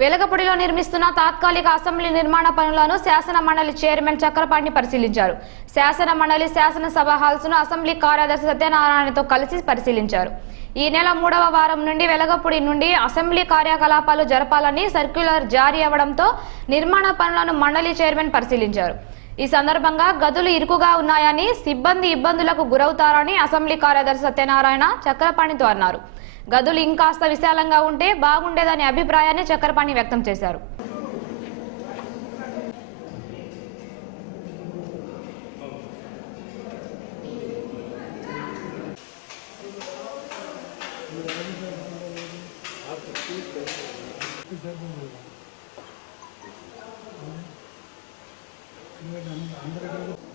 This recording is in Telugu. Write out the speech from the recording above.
వెలగపూడిలో నిర్మిస్తున్న తాత్కాలిక అసెంబ్లీ నిర్మాణ పనులను శాసన మండలి చైర్మన్ చక్రపాణి పరిశీలించారు. శాసన మండలి శాసనసభ హాల్స్ ను అసెంబ్లీ కార్యదర్శి సత్యనారాయణతో కలిసి పరిశీలించారు. ఈ నెల 3వ వారం నుండి వెలగపూడి నుండి అసెంబ్లీ కార్యకలాపాలు జరపాలని సర్క్యులర్ జారీ అవ్వడంతో నిర్మాణ పనులను మండలి చైర్మన్ పరిశీలించారు. ఈ సందర్భంగా గదులు ఇరుకుగా ఉన్నాయని, సిబ్బంది ఇబ్బందులకు గురవుతారని అసెంబ్లీ కార్యదర్శి సత్యనారాయణ చక్రపాణితో అన్నారు. గదులు ఇంకాస్త విశాలంగా ఉంటే బాగుండేదనే అభిప్రాయాన్ని చక్రపాణి వ్యక్తం చేశారు. అందరూ